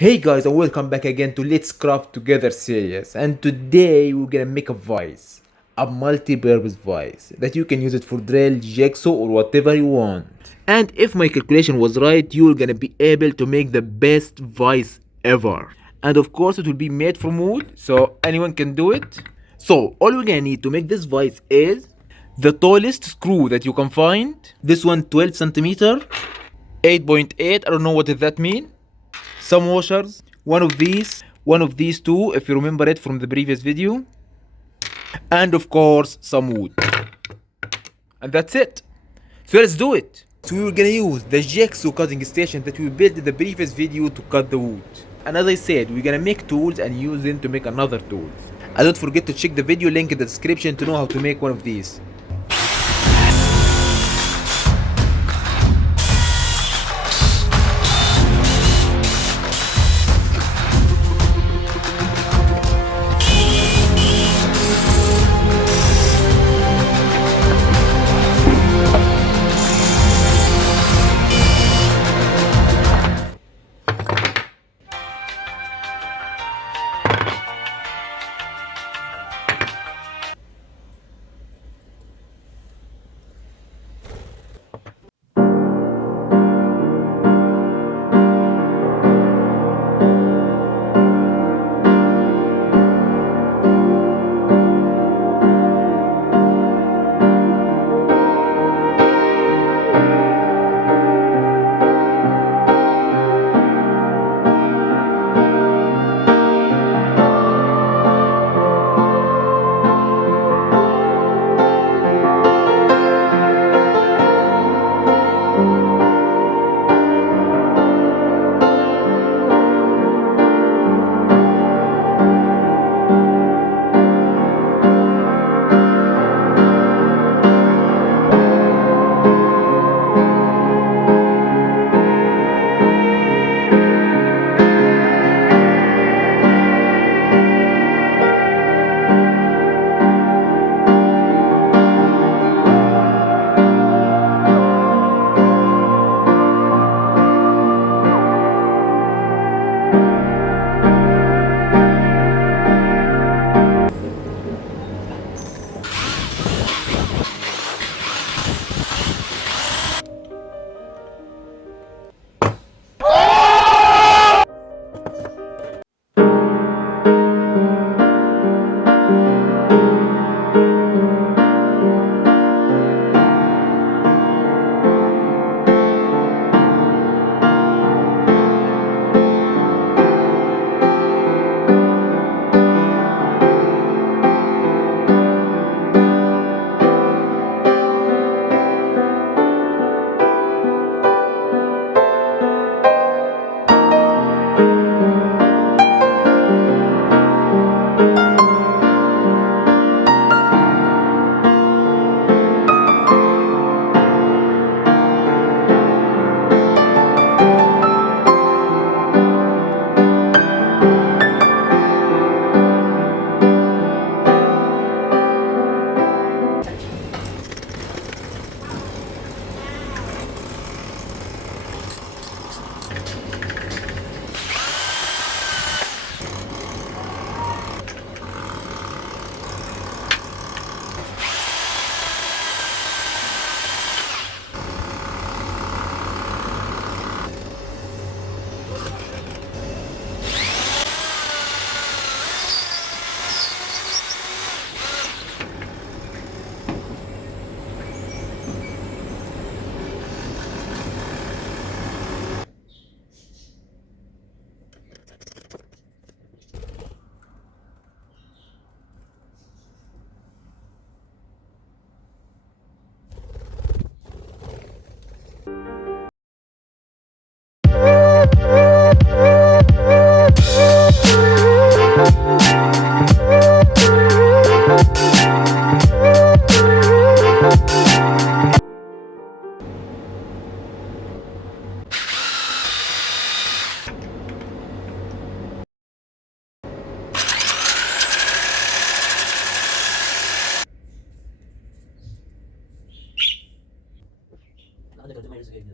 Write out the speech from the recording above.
Hey guys, and welcome back again to Let's Craft Together series. And today we're gonna make a vise, a multi-purpose vise that you can use it for drill, jigsaw, or whatever you want. And if my calculation was right, you're gonna be able to make the best vise ever. And of course, it will be made from wood, so anyone can do it. So all we're gonna need to make this vise is the tallest screw that you can find. This one 12 centimeter, 8.8. I don't know what does that mean. Some washers, one of these two if you remember it from the previous video, and of course some wood. And that's it. So let's do it. So we're gonna use the jigsaw cutting station that we built in the previous video to cut the wood. And as I said, we're gonna make tools and use them to make another tools. And don't forget to check the video link in the description to know how to make one of these. Anda, que eu tenho mais isso aqui.